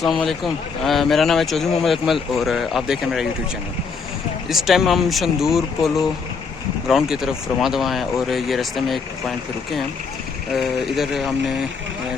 अस्सलाम वालेकुम। मेरा नाम है चौधरी मोहम्मद अकमल और आप देखें मेरा यूट्यूब चैनल। इस टाइम हम शंदूर पोलो ग्राउंड की तरफ रवाना हैं और ये रास्ते में एक पॉइंट पे रुके हैं। इधर हमने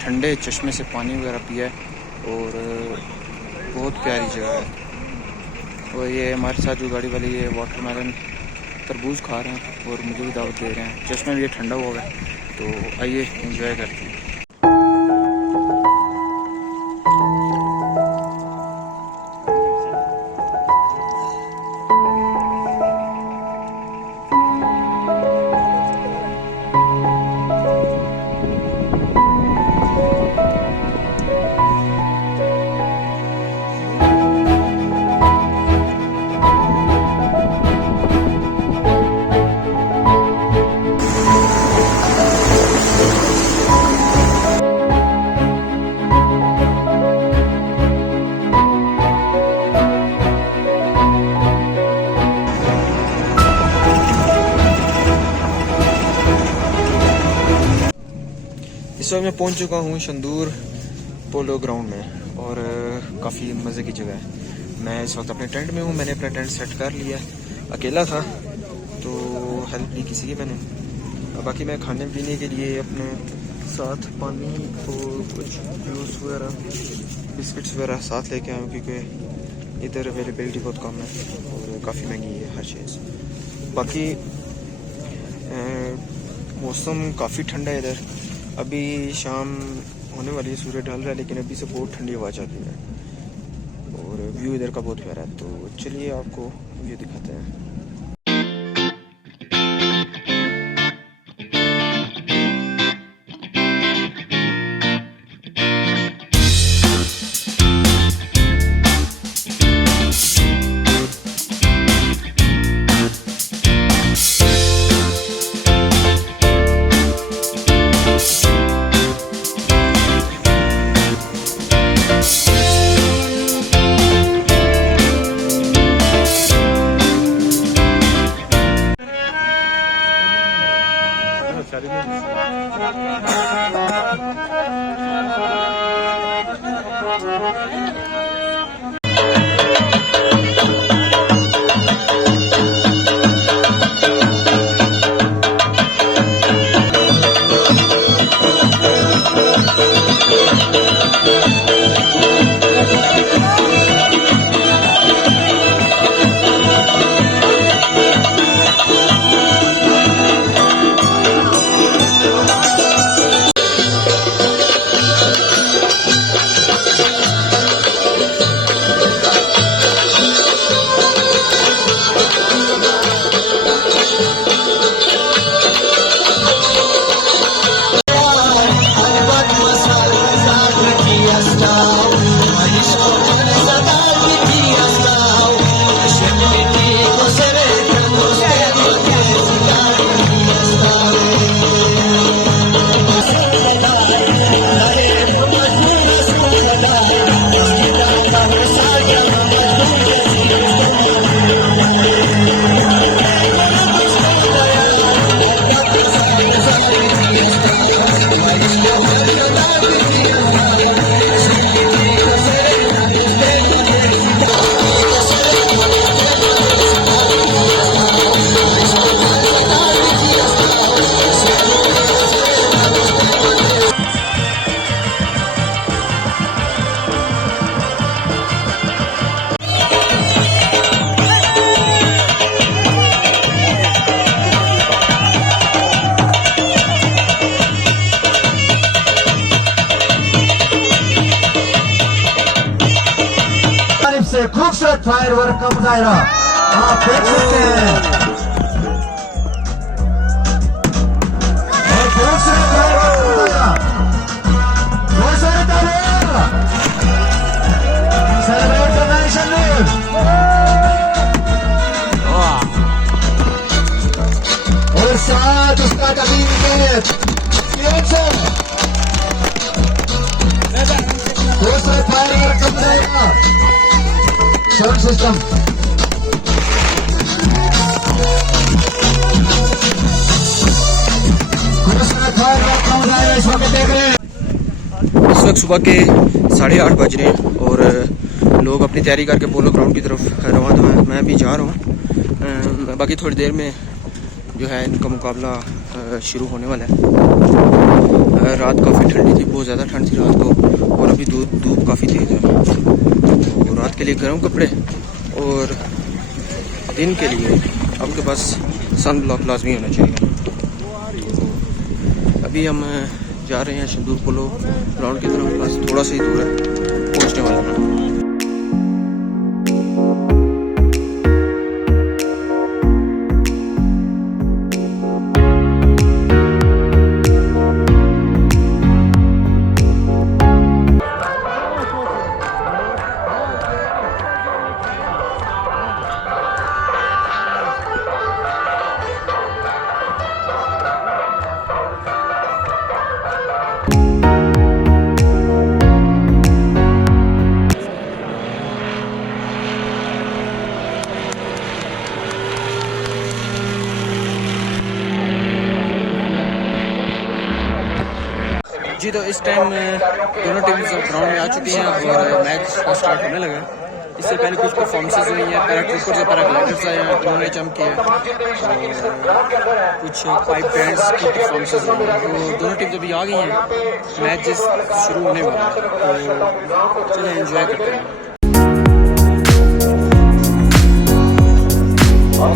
ठंडे चश्मे से पानी वगैरह पिया है और बहुत प्यारी जगह है। और ये हमारे साथ जो गाड़ी वाली है वाटरमेलन तरबूज खा रहे हैं और मुझे भी दावत दे रहे हैं। चश्मे भी ये ठंडा हुआ है तो आइए एंजॉय करते हैं। इस वक्त मैं पहुंच चुका हूं शंदूर पोलो ग्राउंड में और काफ़ी मज़े की जगह है। मैं इस वक्त अपने टेंट में हूं। मैंने अपना टेंट सेट कर लिया। अकेला था तो हेल्प नहीं किसी की मैंने। बाकी मैं खाने पीने के लिए अपने साथ पानी और कुछ जूस वगैरह बिस्किट्स वगैरह साथ लेके आया हूँ क्योंकि इधर अवेलेबिलिटी बहुत कम है और काफ़ी महंगी है हर चीज़। बाकी मौसम काफ़ी ठंडा है इधर। अभी शाम होने वाली है, सूरज ढल रहा है लेकिन अभी से बहुत ठंडी हवा चल रही है और व्यू इधर का बहुत प्यारा है। तो चलिए आपको व्यू दिखाते हैं। खूबसूरत फायर वर्क का मुजाहरा आप देख सकते हैं और खूबसूरत फायर वर्क का मुजाहरा। बहुत सारे तालियां सेलिब्रेट करना है शंदूर और साथ उसका कभी दूसरे फायर वर्क का मुजाहरा साउंड सिस्टम। इस वक्त सुबह के 8:30 बज रहे हैं और लोग अपनी तैयारी करके पोलो ग्राउंड की तरफ रवाना हैं। मैं भी जा रहा हूँ। बाकी थोड़ी देर में जो है इनका मुकाबला शुरू होने वाला है। रात काफ़ी ठंडी थी, बहुत ज़्यादा ठंड थी रात को, और अभी धूप काफ़ी तेज़ है। तो रात के लिए गर्म कपड़े और दिन के लिए आपके पास सन ब्लॉक लाजमी होना चाहिए। अभी हम जा रहे हैं संदूर पोलो ग्राउंड की तरफ, बस थोड़ा सा ही दूर है, पहुंचने वाला है। जी तो इस टाइम दोनों टीम्स ग्राउंड में आ चुकी हैं और मैच स्टार्ट होने लगा है। इससे पहले कुछ परफॉर्मेंसेज हुई हैं, पैराट्रूपर्स और पैराग्लाइडर्स आए हैं, उन्होंने जंप किया, कुछ पाइप बैंड्स की परफॉर्मेंसेज हुई हैं। तो दोनों टीम्स अभी आ गई हैं, मैच शुरू होने वाला है, तो चलिए एंजॉय करते हैं। और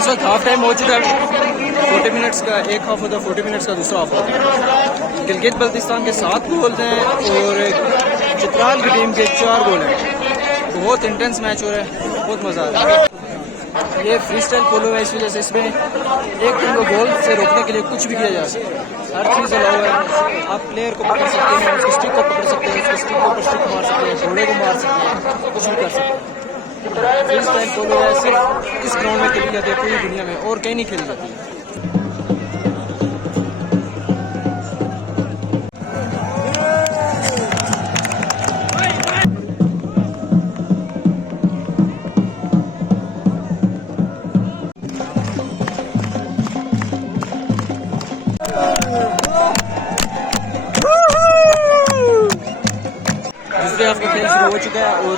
इसके साथ हाफ टाइम हो चुका है, 40 मिनट्स का एक हाफ होता है, 40 मिनट्स का दूसरा हाफ होता है। गिलगित बल्तिस्तान के 7 गोल हैं और चित्राल की टीम के 4 गोल हैं। बहुत इंटेंस मैच हो रहा है, बहुत मज़ा आ रहा है। ये फ्री स्टाइल पोलो है, इस वजह से इसमें एक टीम को गोल से रोकने के लिए कुछ भी किया जा सकता है। हर चीज़ अलाउ है। आप प्लेयर को पकड़ सकते हैं, उसकी स्टिक को पकड़ सकते हैं, उसकी स्टिक के ऊपर स्टिक मार सकते हैं, घोड़े को मार सकते हैं, कुछ भी कर सकते हैं। फ्री स्टाइल पोलो है, सिर्फ इस ग्राउंड में खेली जाती है, पूरी दुनिया में और कहीं नहीं खेली जाती है। दूसरे हाफ का खेल शुरू हो चुका है और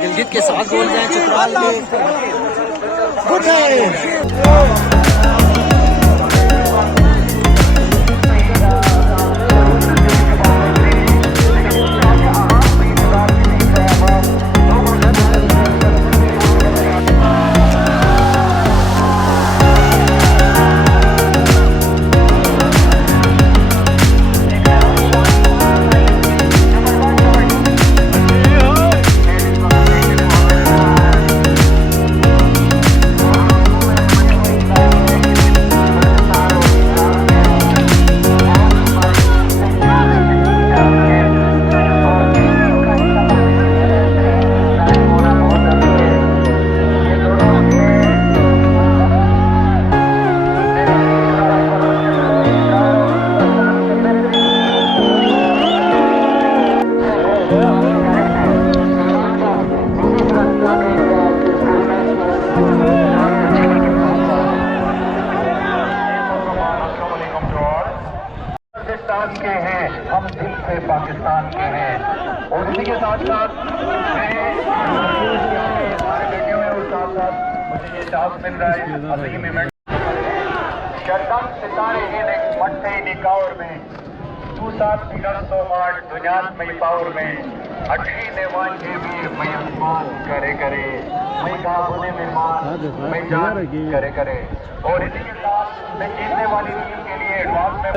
गिलगित के 7 गोल हैं, चित्राल के से पाकिस्तान के हैं। और इसी के साथ साथ हमारे वीडियो में और साथ साथ मुझे ये चांस मिल रहा है अजीम इवेंट शर्तन सितारे इन मट्टे निकावर में तू साथ निगर तो मार दुनियात में पावर में अठी देवान के भी मैं मान करे करे मैं गाने में मान मैं जान करे करे। और इसी के साथ मैं जीतने वाली टीम के लिए एडवांस में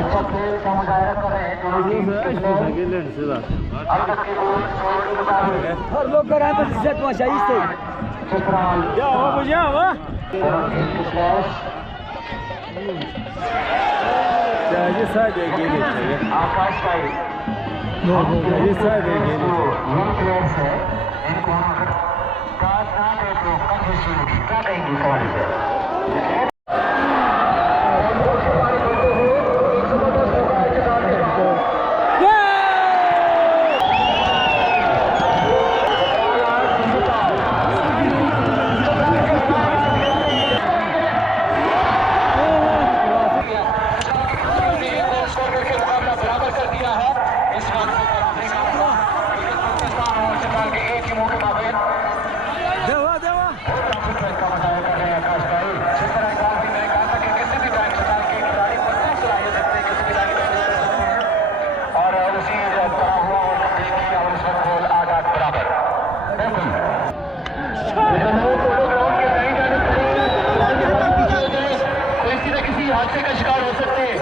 अच्छा खेल का मुजाहरा कर रहे हैं Hadi lokar hem de size maşa isteyin. Ya hocam ha? Ya ये sadece geliyor. आकाश भाई ये sadece geliyor. ये प्लेयर्स है इनको काट ना दे तो कंजूसी क्या कहेंगे सवाल से हादसे का शिकार हो सकते हैं।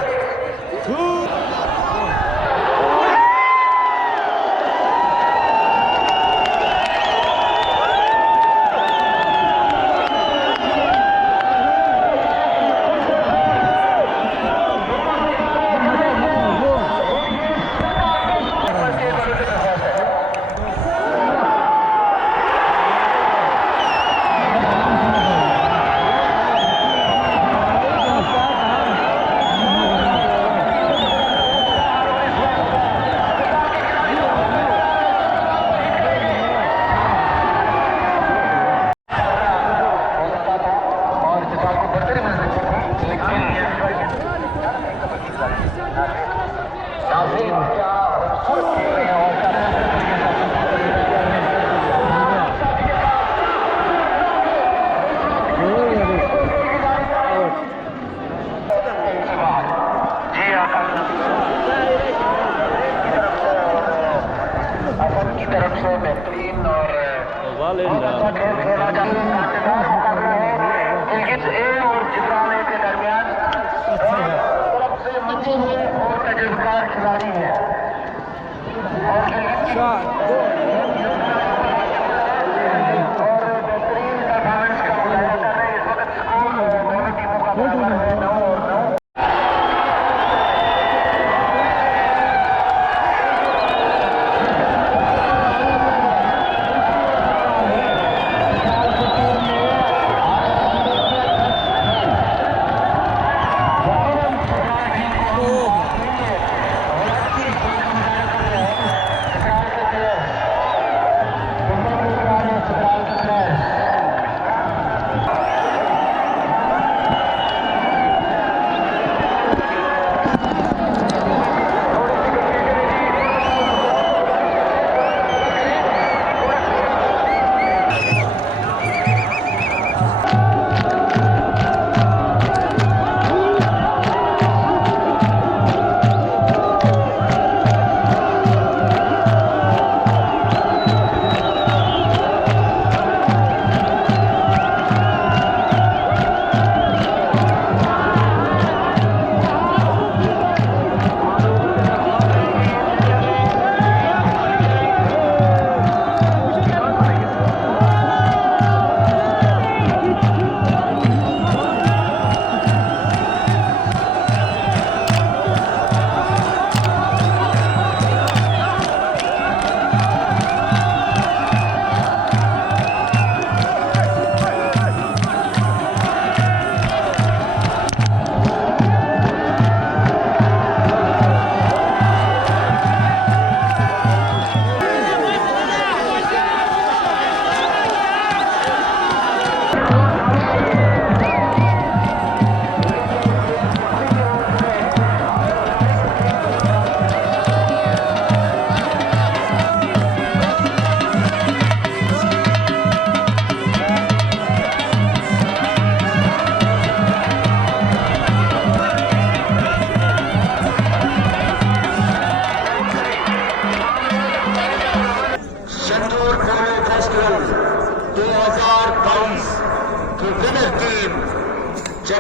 सो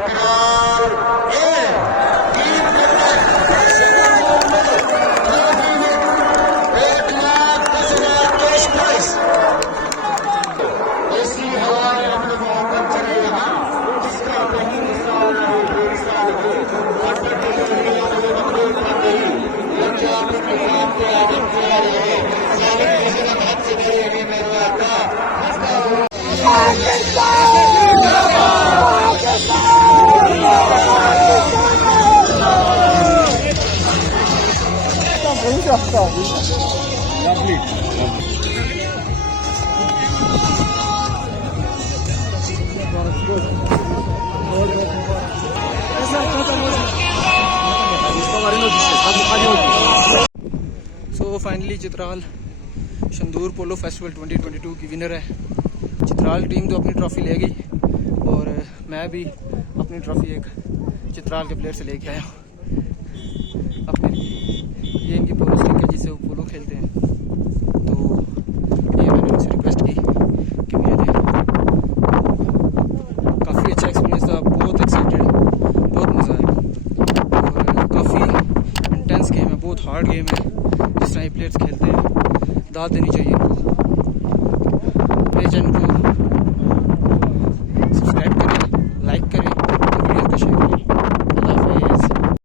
फाइनली चित्राल शंदूर पोलो फेस्टिवल 2022 की विनर है। चित्राल टीम तो अपनी ट्रॉफी ले गई और मैं भी अपनी ट्रॉफी एक चित्राल के प्लेयर से लेके आया हूँ अपने लिए। ये इनकी पोलो स्टिक है जिससे वो पोलो खेलते हैं, तो ये मैंने उनसे रिक्वेस्ट की कि मुझे दे। काफ़ी अच्छा एक्सपीरियंस था, बहुत एक्साइटेड, बहुत मज़ा आया और काफ़ी इंटेंस गेम है, बहुत हार्ड गेम है। जिस तरह ये प्लेयर्स खेलते हैं, दाद देनी चाहिए इनको। मेरे चैनल को